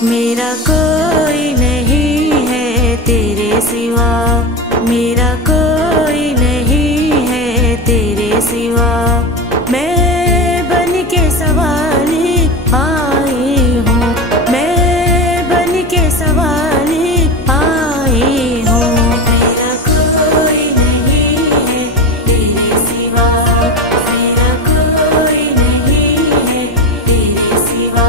मेरा कोई नहीं है तेरे सिवा, मेरा कोई नहीं है तेरे सिवा। मैं बन के सवाली आई हूँ, मैं बन के सवाली आई हूँ। मेरा कोई नहीं है तेरे सिवा, मेरा कोई नहीं है तेरे सिवा।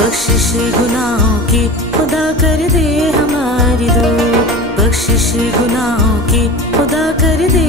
बख्शिश गुनाहों की खुदा कर दे हमारी दूर, बख्शिश गुनाहों की खुदा कर दे।